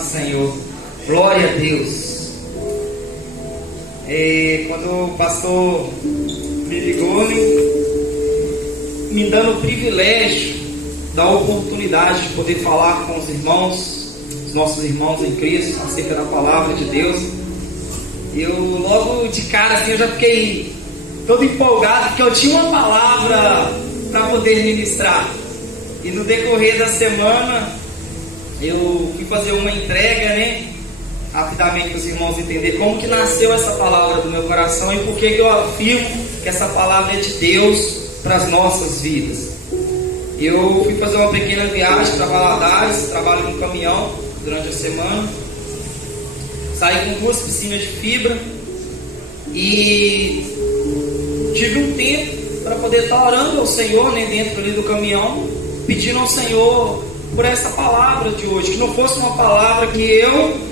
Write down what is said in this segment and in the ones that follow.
do Senhor. Glória a Deus. Quando o pastor me ligou, me dando o privilégio da oportunidade de poder falar com os irmãos, os nossos irmãos em Cristo, acerca da palavra de Deus, eu logo de cara assim, eu já fiquei todo empolgado, porque eu tinha uma palavra para poder ministrar. E no decorrer da semana eu fui fazer uma entrega, rapidamente para os irmãos entenderem como que nasceu essa palavra do meu coração e por que eu afirmo que essa palavra é de Deus para as nossas vidas. Eu fui fazer uma pequena viagem para Valadares, trabalho com caminhão durante a semana, saí com 2 piscinas de fibra e tive um tempo para poder estar orando ao Senhor, dentro ali do caminhão, pedindo ao Senhor por essa palavra de hoje, que não fosse uma palavra que eu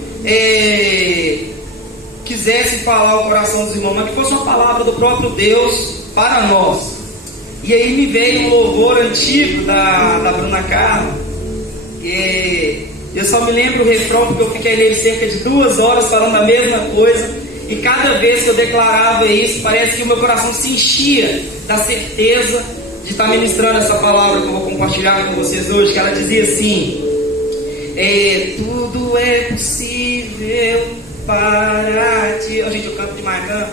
quisesse falar ao coração dos irmãos, mas que fosse uma palavra do próprio Deus para nós. E aí me veio um louvor antigo da Bruna Carla, eu só me lembro o refrão porque eu fiquei nele cerca de 2 horas falando a mesma coisa, e cada vez que eu declarava isso, parece que o meu coração se enchia da certeza de estar ministrando essa palavra que eu vou compartilhar com vocês hoje, que ela dizia assim: tudo é possível para ti. Gente, eu canto demais, canto.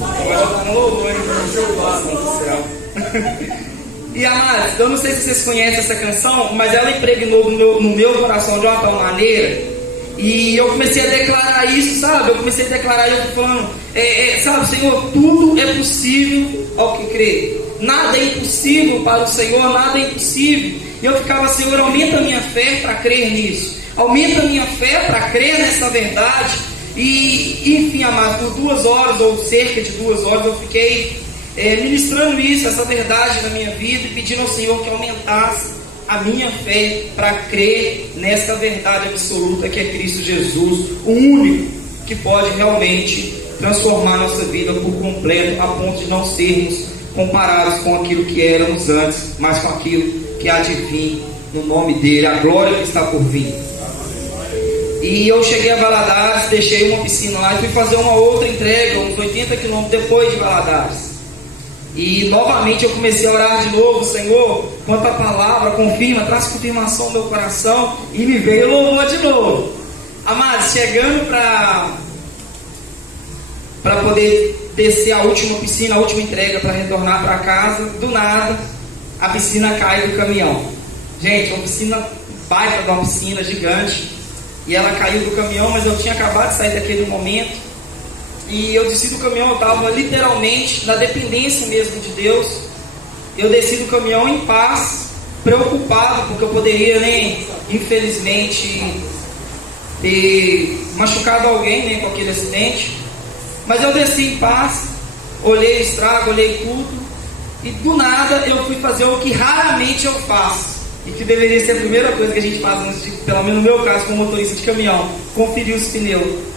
Agora eu tô no louvor, do céu. E amados, eu não sei se vocês conhecem essa canção, mas ela impregnou no meu coração de uma tal maneira. E eu comecei a declarar isso, sabe? Eu comecei a declarar, eu tô falando, sabe, Senhor, tudo é possível ao que crê. Nada é impossível para o Senhor, nada é impossível. E eu ficava, Senhor, aumenta a minha fé para crer nisso. Aumenta a minha fé para crer nessa verdade. E, enfim, amados, por 2 horas, ou cerca de 2 horas, eu fiquei ministrando isso, essa verdade na minha vida, e pedindo ao Senhor que aumentasse a minha fé para crer nessa verdade absoluta que é Cristo Jesus, o único que pode realmente transformar a nossa vida por completo, a ponto de não sermos comparados com aquilo que éramos antes, mas com aquilo que há de vir no nome dele, a glória que está por vir. E eu cheguei a Valadares, deixei uma piscina lá e fui fazer uma outra entrega, uns 80 quilômetros depois de Valadares. E novamente eu comecei a orar de novo: Senhor, quanto a palavra, confirma, traz confirmação no meu coração. E me veio louvor de novo. Amados, chegando para poder descer a última piscina, a última entrega para retornar para casa, do nada a piscina cai do caminhão. Gente, uma piscina baita de uma piscina gigante, e ela caiu do caminhão, mas eu tinha acabado de sair daquele momento. E eu desci do caminhão, eu estava literalmente na dependência mesmo de Deus. Eu desci do caminhão em paz, preocupado, porque eu poderia, infelizmente, ter machucado alguém, com aquele acidente. Mas eu desci em paz, olhei o estrago, olhei tudo, e do nada eu fui fazer o que raramente eu faço, e que deveria ser a primeira coisa que a gente faz, pelo menos no meu caso, como motorista de caminhão: conferir os pneus.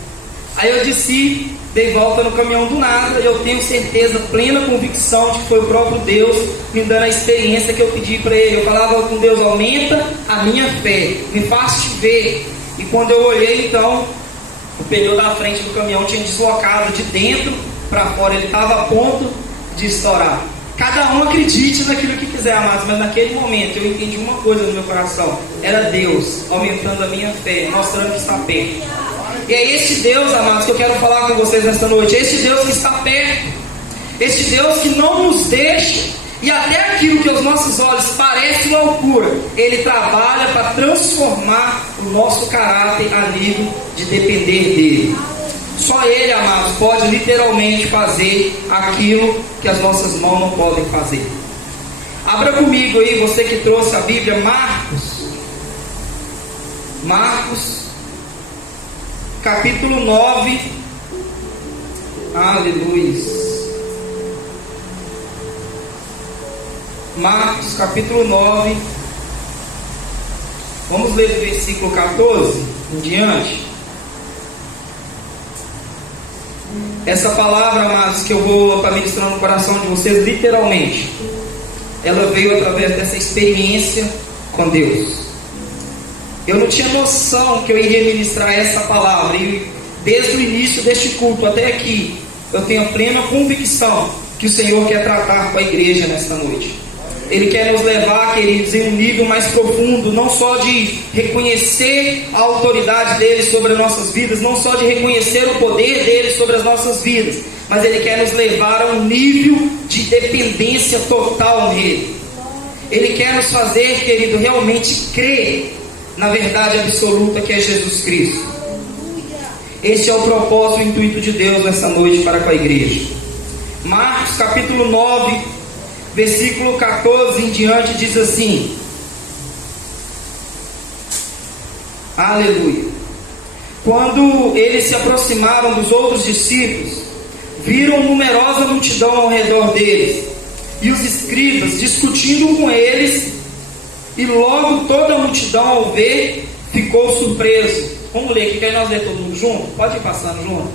Aí eu desci, dei volta no caminhão do nada, e eu tenho certeza, plena convicção de que foi o próprio Deus me dando a experiência que eu pedi para Ele. Eu falava com Deus: aumenta a minha fé, me faz te ver. E quando eu olhei, então, o pneu da frente do caminhão tinha deslocado de dentro para fora, ele estava a ponto de estourar. Cada um acredite naquilo que quiser, amados, mas naquele momento eu entendi uma coisa no meu coração: era Deus aumentando a minha fé, mostrando que está perto. E é este Deus, amados, que eu quero falar com vocês nesta noite. Este Deus que está perto, este Deus que não nos deixa, e até aquilo que aos nossos olhos parece loucura, Ele trabalha para transformar o nosso caráter a nível de depender dEle. Só Ele, amados, pode literalmente fazer aquilo que as nossas mãos não podem fazer. Abra comigo aí, você que trouxe a Bíblia, Marcos capítulo 9. Aleluia. Marcos capítulo 9. Vamos ler do versículo 14 em diante. Essa palavra, amados, que eu vou estar ministrando no coração de vocês, literalmente, ela veio através dessa experiência com Deus. Eu não tinha noção que eu iria ministrar essa palavra, e desde o início deste culto até aqui, eu tenho a plena convicção que o Senhor quer tratar com a igreja nesta noite. Ele quer nos levar, queridos, em um nível mais profundo, não só de reconhecer a autoridade dele sobre as nossas vidas, não só de reconhecer o poder dele sobre as nossas vidas, mas ele quer nos levar a um nível de dependência total nele. Ele quer nos fazer, querido, realmente crer na verdade absoluta que é Jesus Cristo. Este é o propósito e o intuito de Deus nessa noite para com a igreja. Marcos capítulo 9, versículo 14 em diante diz assim: aleluia. Quando eles se aproximaram dos outros discípulos, viram numerosa multidão ao redor deles, e os escribas discutindo com eles, e logo toda a multidão ao ver ficou surpreso. Vamos ler aqui, que aí nós lemos todo mundo junto? Pode ir passando junto.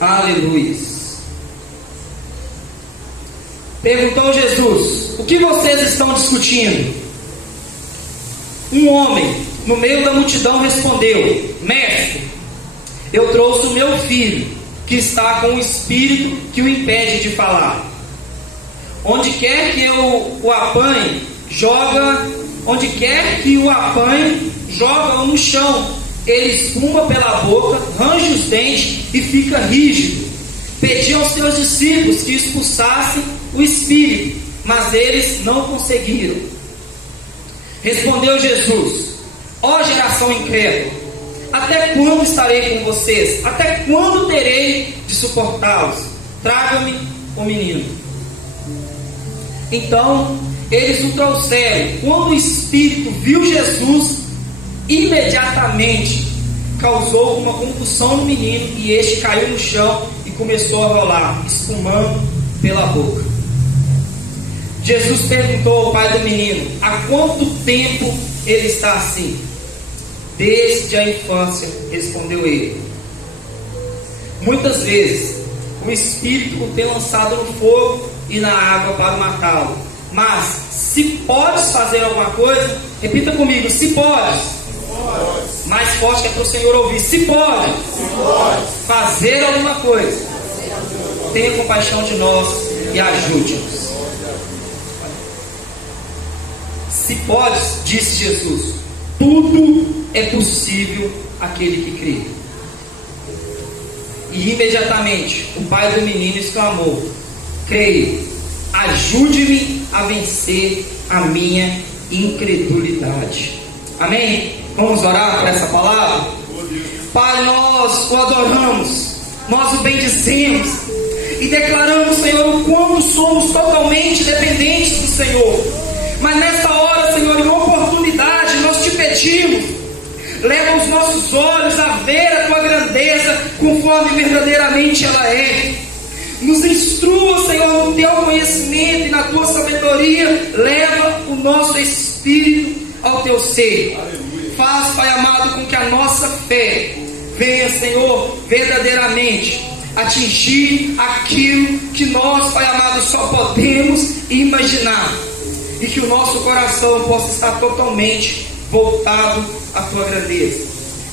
Aleluia. Perguntou Jesus: o que vocês estão discutindo? Um homem no meio da multidão respondeu: mestre, eu trouxe o meu filho, que está com um espírito que o impede de falar. Onde quer que eu o apanhe, joga no chão. Ele espuma pela boca, range os dentes e fica rígido. Pedi aos seus discípulos que expulsassem o espírito, mas eles não conseguiram. Respondeu Jesus: ó geração incrédula, até quando estarei com vocês? Até quando terei de suportá-los? Traga-me o menino. Então eles o trouxeram. Quando o espírito viu Jesus, imediatamente causou uma convulsão no menino, e este caiu no chão e começou a rolar, espumando pela boca. Jesus perguntou ao pai do menino: há quanto tempo ele está assim? Desde a infância, respondeu ele. Muitas vezes o espírito o tem lançado no fogo e na água para matá-lo. Mas se podes fazer alguma coisa, repita comigo: se podes. Mais forte, que é para o Senhor ouvir. Se pode fazer alguma coisa, tenha compaixão de nós e ajude-nos. Se podes, disse Jesus, tudo é possível àquele que crê. E imediatamente o pai do menino exclamou: creio, ajude-me a vencer a minha incredulidade. Amém? Vamos orar por essa palavra? Pai, nós o adoramos, nós o bendizemos e declaramos, Senhor, o quanto somos totalmente dependentes do Senhor. Mas nessa hora, Senhor, em oportunidade, nós te pedimos: leva os nossos olhos a ver a tua grandeza conforme verdadeiramente ela é. Nos instrua, Senhor, no teu conhecimento e na tua sabedoria. Leva o nosso espírito ao teu ser. Faz, Pai amado, com que a nossa fé venha, Senhor, verdadeiramente atingir aquilo que nós, Pai amado, só podemos imaginar, e que o nosso coração possa estar totalmente voltado à tua grandeza.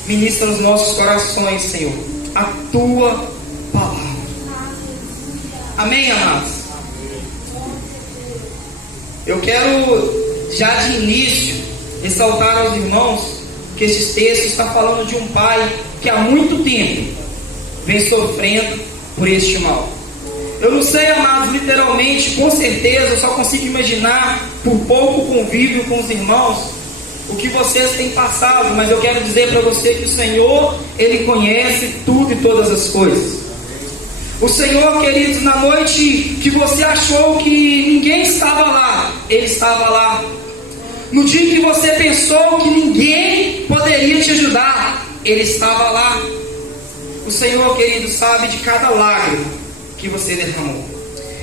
Ministra nos nossos corações, Senhor, a tua palavra. Amém, amados? Eu quero já de início ressaltar aos irmãos que este texto está falando de um pai que há muito tempo vem sofrendo por este mal. Eu não sei, amados, literalmente, com certeza, eu só consigo imaginar, por pouco convívio com os irmãos, o que vocês têm passado, mas eu quero dizer para você que o Senhor, Ele conhece tudo e todas as coisas. O Senhor, queridos, na noite que você achou que ninguém estava lá, Ele estava lá. No dia que você pensou que ninguém poderia te ajudar, Ele estava lá. O Senhor, querido, sabe de cada lágrima que você derramou.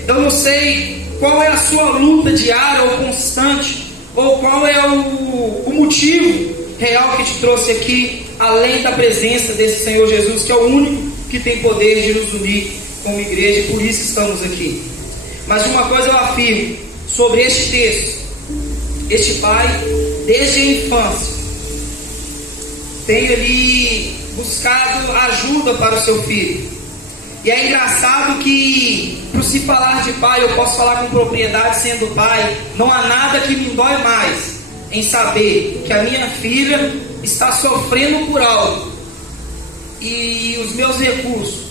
Eu não sei qual é a sua luta diária ou constante, ou qual é o motivo real que te trouxe aqui, além da presença desse Senhor Jesus, que é o único que tem poder de nos unir como igreja, e por isso estamos aqui. Mas uma coisa eu afirmo sobre este texto: este pai, desde a infância, tem ali buscado ajuda para o seu filho. E é engraçado que, por se falar de pai, eu posso falar com propriedade sendo pai, não há nada que me dói mais em saber que a minha filha está sofrendo por algo e os meus recursos,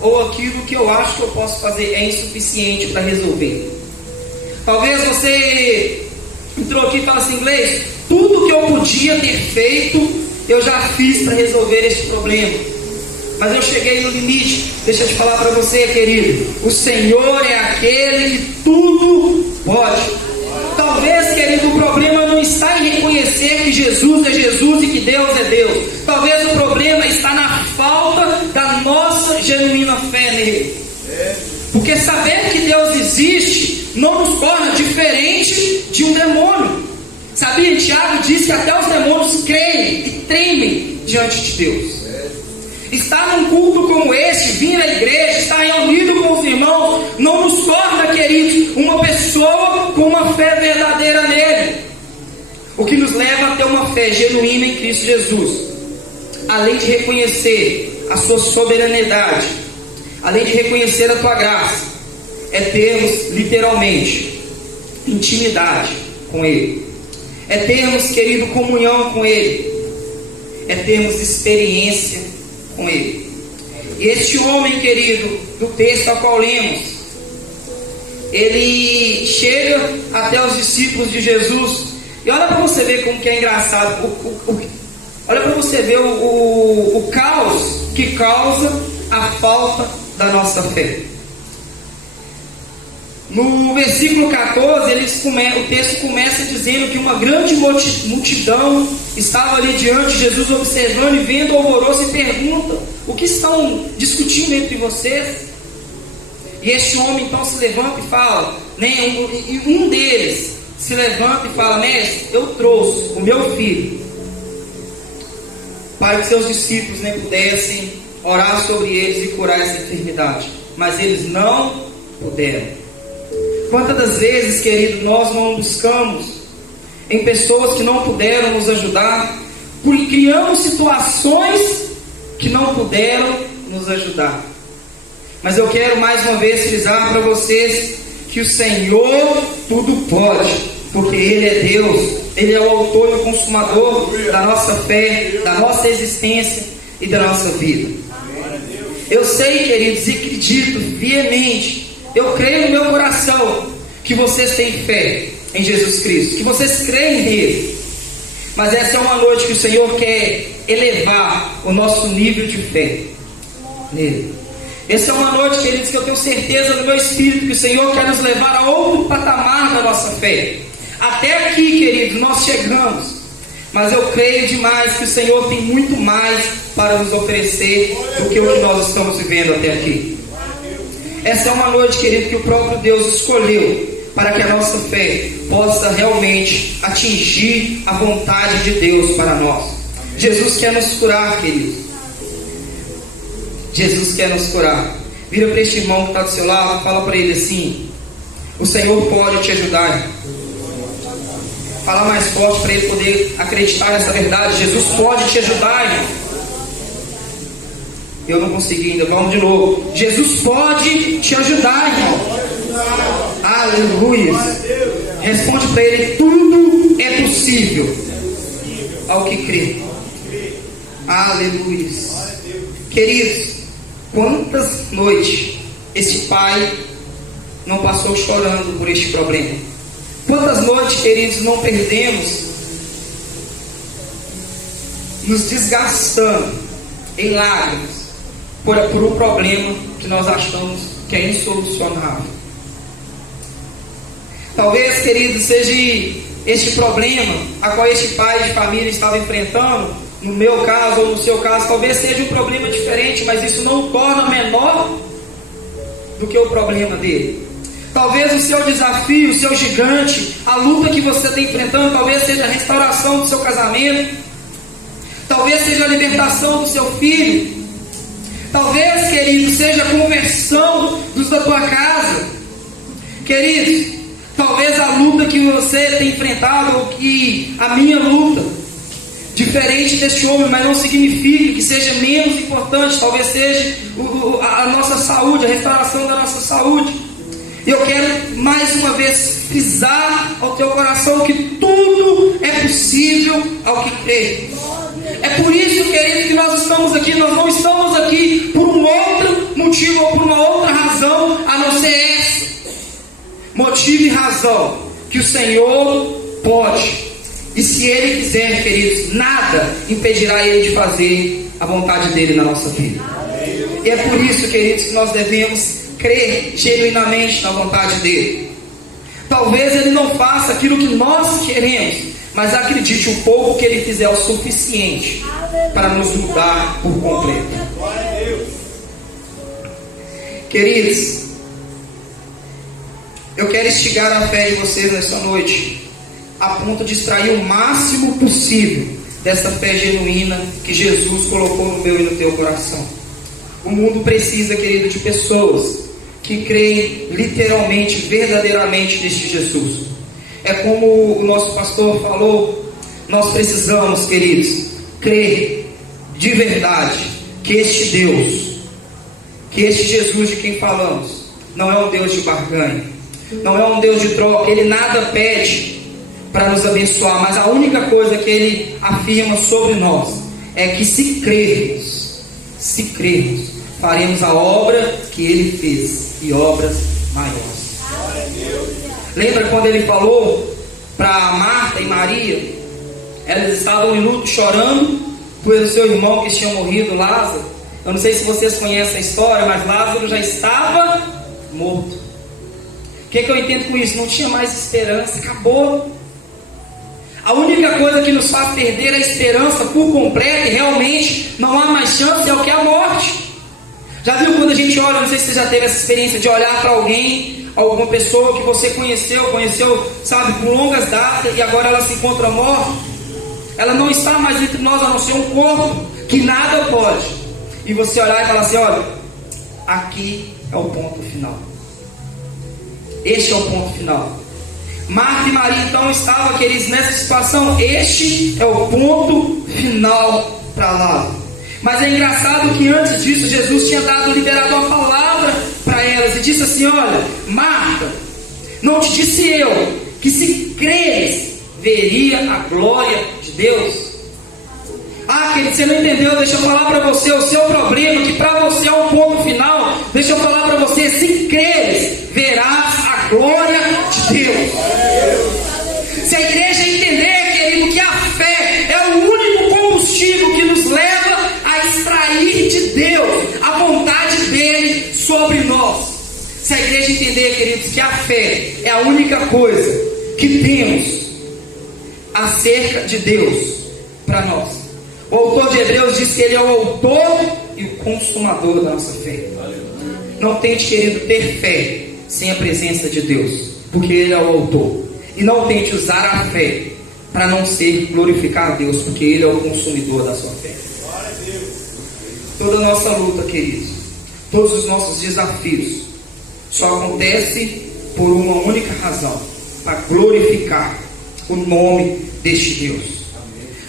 ou aquilo que eu acho que eu posso fazer, é insuficiente para resolver. Talvez você entrou aqui e fala assim: inglês, tudo que eu podia ter feito, eu já fiz para resolver este problema, mas eu cheguei no limite. Deixa eu te falar para você, querido, o Senhor é aquele que tudo pode. Talvez, querido, o problema não está em reconhecer que Jesus é Jesus e que Deus é Deus. Talvez o problema está na falta da nossa genuína fé nele. Porque saber que Deus existe não nos torna diferente de um demônio. Sabia? Tiago diz que até os demônios creem e tremem diante de Deus. Estar num culto como este, vir à igreja, estar reunido com os irmãos, não nos torna, queridos, uma pessoa com uma fé verdadeira nele. O que nos leva a ter uma fé genuína em Cristo Jesus, além de reconhecer a sua soberanidade, além de reconhecer a tua graça, é termos literalmente intimidade com ele, é termos, querido, comunhão com ele, é termos experiência com ele. E este homem, querido, do texto a qual lemos, ele chega até os discípulos de Jesus, e olha para você ver como que é engraçado, olha para você ver o caos que causa a falta da nossa fé. No versículo 14, o texto começa dizendo que uma grande multidão estava ali diante de Jesus, observando e vendo o alvoroço, e pergunta: o que estão discutindo entre vocês? E este homem então se levanta e fala, um deles se levanta e fala: mestre, eu trouxe o meu filho para que seus discípulos pudessem orar sobre eles e curar essa enfermidade, mas eles não puderam. Quantas das vezes, querido, nós não buscamos em pessoas que não puderam nos ajudar, porque criamos situações que não puderam nos ajudar. Mas eu quero mais uma vez frisar para vocês que o Senhor tudo pode, porque Ele é Deus, Ele é o autor e o consumador da nossa fé, da nossa existência e da nossa vida. Eu sei, queridos, e acredito veemente, eu creio no meu coração que vocês têm fé em Jesus Cristo, que vocês creem nele. Mas essa é uma noite que o Senhor quer elevar o nosso nível de fé nele. Essa é uma noite, queridos, que eu tenho certeza no meu espírito que o Senhor quer nos levar a outro patamar da nossa fé. Até aqui, queridos, nós chegamos, mas eu creio demais que o Senhor tem muito mais para nos oferecer do que o que nós estamos vivendo até aqui. Essa é uma noite, querido, que o próprio Deus escolheu para que a nossa fé possa realmente atingir a vontade de Deus para nós. Jesus quer nos curar, querido. Jesus quer nos curar. Vira para este irmão que está do seu lado, fala para ele assim: o Senhor pode te ajudar. Fala mais forte para ele poder acreditar nessa verdade. Jesus pode te ajudar, irmão. Eu não consegui ainda, vamos de novo. Jesus pode te ajudar, irmão. Aleluia. Responde para ele: tudo é possível ao que crê. Aleluia. Queridos, quantas noites esse pai não passou chorando por este problema? Quantas noites, queridos, não perdemos nos desgastando em lágrimas por um problema que nós achamos que é insolucionável? Talvez, querido, seja este problema a qual este pai de família estava enfrentando. No meu caso ou no seu caso, talvez seja um problema diferente, mas isso não o torna menor do que o problema dele. Talvez o seu desafio, o seu gigante, a luta que você está enfrentando, talvez seja a restauração do seu casamento, talvez seja a libertação do seu filho, talvez, querido, seja a conversão dos da tua casa. Queridos, Talvez a luta que você tem enfrentado, ou que a minha luta, diferente deste homem, mas não significa que seja menos importante. Talvez seja a nossa saúde, a restauração da nossa saúde. E eu quero mais uma vez frisar ao teu coração que tudo é possível ao que crê. É por isso, querido, que nós estamos aqui. Nós não estamos aqui por um outro motivo ou por uma outra razão a não ser essa. Motivo e razão que o Senhor pode. E se Ele quiser, queridos, nada impedirá Ele de fazer a vontade dEle na nossa vida. E é por isso, queridos, que nós devemos crer genuinamente na vontade dEle. Talvez Ele não faça aquilo que nós queremos, mas acredite, o pouco que Ele fizer é o suficiente para nos mudar por completo. Queridos, eu quero instigar a fé de vocês nessa noite, a ponto de extrair o máximo possível dessa fé genuína que Jesus colocou no meu e no teu coração. O mundo precisa, querido, de pessoas que creem literalmente, verdadeiramente neste Jesus. É como o nosso pastor falou, nós precisamos, queridos, crer de verdade que este Deus, que este Jesus de quem falamos, não é um Deus de barganha, não é um Deus de troca. Ele nada pede para nos abençoar, mas a única coisa que Ele afirma sobre nós é que se crermos, faremos a obra que Ele fez e obras maiores. Lembra quando Ele falou para Marta e Maria? Elas estavam em luto, chorando pelo seu irmão que tinha morrido, Lázaro. Eu não sei se vocês conhecem a história, mas Lázaro já estava morto. O que eu entendo com isso? Não tinha mais esperança, acabou. A única coisa que nos faz perder a esperança por completo, e realmente não há mais chance, é o que é a morte. Já viu quando a gente olha, não sei se você já teve essa experiência de olhar para alguém, alguma pessoa que você conheceu, sabe, por longas datas, e agora ela se encontra morta. Ela não está mais entre nós, a não ser um corpo que nada pode. E você olhar e falar assim: olha, aqui é o ponto final. Este é o ponto final. Marta e Maria então estavam, queridos, nessa situação. Este é o ponto final para lá. Mas é engraçado que antes disso Jesus tinha liberado uma palavra para elas e disse assim: olha, Marta, não te disse eu que se creres veria a glória de Deus? Ah, querido, você não entendeu? Deixa eu falar para você o seu problema, que para você é um ponto final. Deixa eu falar para você: se creres, verás a glória de Deus. Se a igreja entender, querido, que a fé é o único combustível que nos leva a extrair de Deus a vontade dele sobre nós. Se a igreja entender, queridos, que a fé é a única coisa que temos acerca de Deus para nós. O autor de Hebreus diz que ele é o autor e o consumador da nossa fé. Não tente, querido, ter fé sem a presença de Deus, porque Ele é o autor. E não tente usar a fé para não ser glorificar a Deus, porque Ele é o consumidor da sua fé. Toda a nossa luta, queridos, todos os nossos desafios só acontece por uma única razão: para glorificar o nome deste Deus.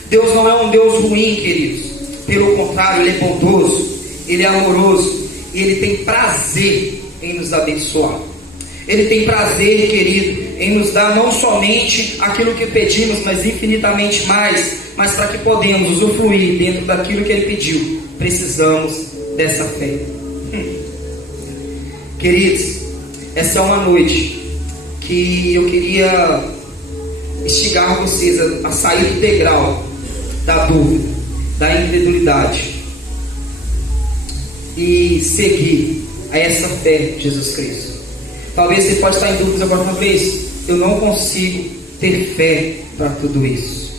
Deus não é um Deus ruim, queridos. Pelo contrário, Ele é bondoso, Ele é amoroso, e Ele tem prazer em nos abençoar. Ele tem prazer, querido, em nos dar não somente aquilo que pedimos, mas infinitamente mais. Mas para que podemos usufruir dentro daquilo que Ele pediu, precisamos dessa fé. Queridos, essa é uma noite que eu queria instigar vocês a sair do degrau da dúvida, da incredulidade, e seguir a essa fé de Jesus Cristo. Talvez você pode estar em dúvidas agora: talvez eu não consigo ter fé para tudo isso.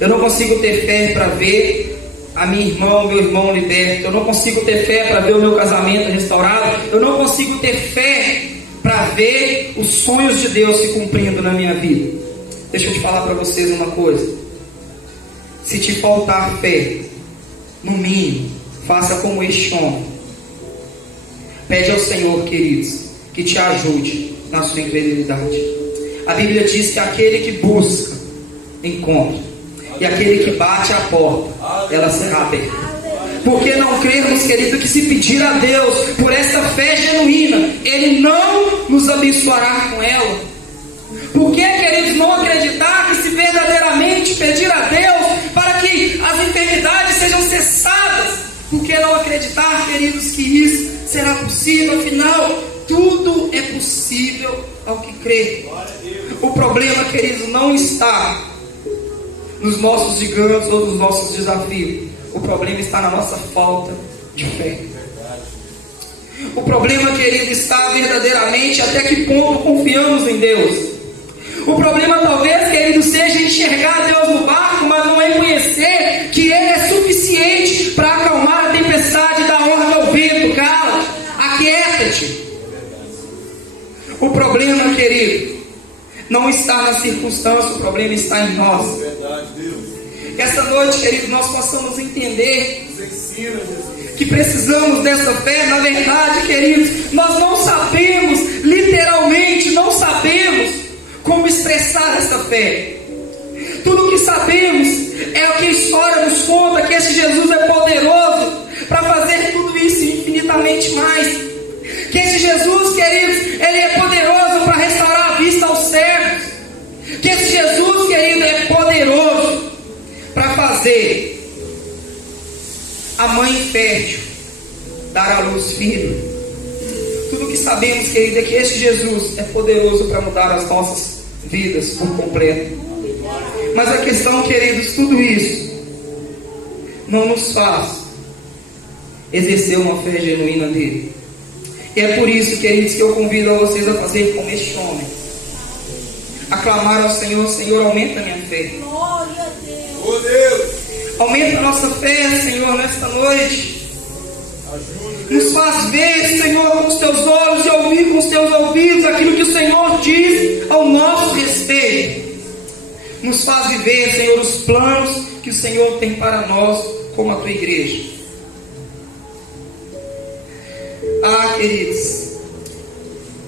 Eu não consigo ter fé para ver a minha irmã, o meu irmão liberto. Eu não consigo ter fé para ver o meu casamento restaurado. Eu não consigo ter fé para ver os sonhos de Deus se cumprindo na minha vida. Deixa eu te falar para vocês uma coisa. Se te faltar fé, no mínimo, faça como este homem. Pede ao Senhor, queridos, que te ajude na sua incredulidade. A Bíblia diz que aquele que busca, encontra. E aquele que bate a porta, ela será aberta. Por que não crermos, querido, que se pedir a Deus por essa fé genuína, Ele não nos abençoará com ela? Por que, queridos, não acreditar que se verdadeiramente pedir a Deus para que as enfermidades sejam cessadas? Por que não acreditar, queridos, que isso será possível? Afinal, tudo é possível ao que crê. O problema, queridos, não está nos nossos gigantes ou nos nossos desafios. O problema está na nossa falta de fé. O problema, querido, está verdadeiramente até que ponto confiamos em Deus. O problema talvez, querido, seja enxergar Deus no barco, mas não reconhecer que Ele é suficiente para acalmar a tempestade e dar ordem ao vento. Cala, aquieta-te. O problema, querido, não está na circunstância, o problema está em nós. Que essa noite, querido, nós possamos entender que precisamos dessa fé. Na verdade, queridos, nós não sabemos, literalmente não sabemos como expressar essa fé. Tudo o que sabemos é o que a história nos conta, que esse Jesus é poderoso para fazer tudo isso e infinitamente mais. Que esse Jesus, queridos, Ele é poderoso para restaurar a vista aos cegos. Que esse Jesus, querido, é poderoso para fazer a mãe fértil dar à luz filho. Tudo o que sabemos, querido, é que esse Jesus é poderoso para mudar as nossas vidas por completo. Mas a questão, queridos, tudo isso não nos faz exercer uma fé genuína nele. E é por isso, queridos, que eu convido a vocês a fazer como este homem, a clamar ao Senhor: Senhor, aumenta a minha fé. Oh Deus, aumenta a nossa fé, Senhor, nesta noite. Nos faz ver, Senhor, com os teus olhos e ouvir com os teus ouvidos aquilo que o Senhor diz ao nosso respeito. Nos faz viver, Senhor, os planos que o Senhor tem para nós como a tua igreja. Ah, queridos,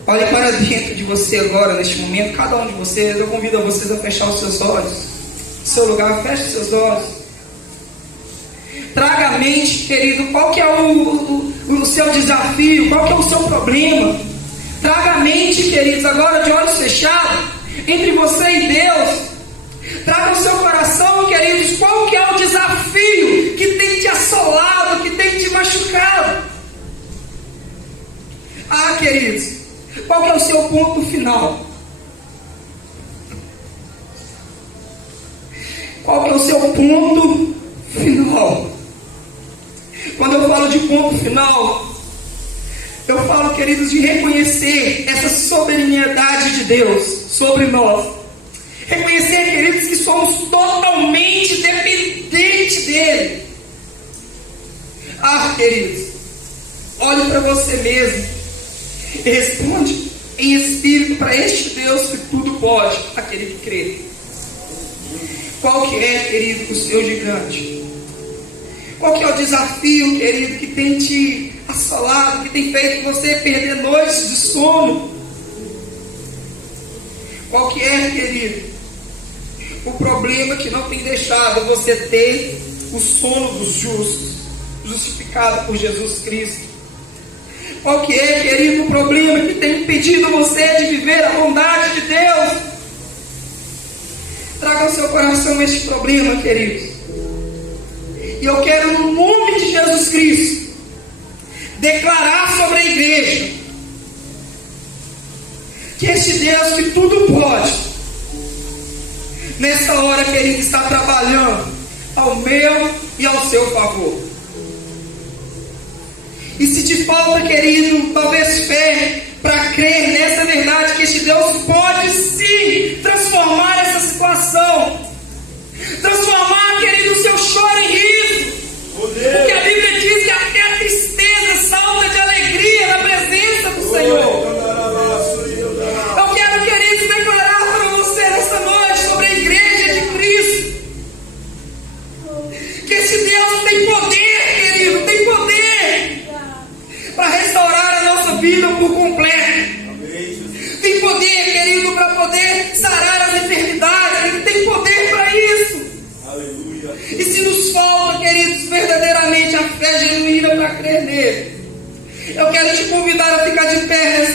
olhe para dentro de você agora, neste momento, cada um de vocês. Eu convido a vocês a fechar os seus olhos. No seu lugar, feche os seus olhos. Traga à mente, querido, qual que é o seu desafio, qual que é o seu problema. Traga à mente, queridos, agora de olhos fechados, entre você e Deus. Traga ao seu coração, queridos, qual que é o desafio que tem te assolado, que tem te machucado. Ah, queridos, qual que é o seu ponto final? Qual que é o seu ponto final? Quando eu falo de ponto final, eu falo, queridos, de reconhecer essa soberaniedade de Deus sobre nós. Reconhecer, queridos, que somos totalmente dependentes dEle. Ah, queridos, olhe para você mesmo e responde em espírito para este Deus que tudo pode, aquele que crê. Qual que é, querido, o seu gigante? Qual que é o desafio, querido, que tem te assolado, que tem feito você perder noites de sono? Qual que é, querido, o problema que não tem deixado você ter o sono dos justos, justificado por Jesus Cristo? Qual que é, querido, o problema que tem impedido você de viver a bondade de Deus? Traga ao seu coração este problema, queridos. E eu quero, no nome de Jesus Cristo, declarar sobre a igreja que este Deus que tudo pode, nessa hora, querido, está trabalhando ao meu e ao seu favor. E se te falta, querido, talvez fé para crer nessa verdade, que este Deus pode sim transformar essa situação, transformar, querido, o seu choro em riso. Porque a Bíblia diz que até a tristeza salta de alegria na presença do Senhor. Eu quero, queridos, declarar para você nessa noite sobre a igreja de Cristo, que esse Deus tem poder, querido, tem poder para restaurar a nossa vida por completo. Tem poder, querido, para poder E se nos falta, queridos, verdadeiramente a fé genuína para crer nele, eu quero te convidar a ficar de pé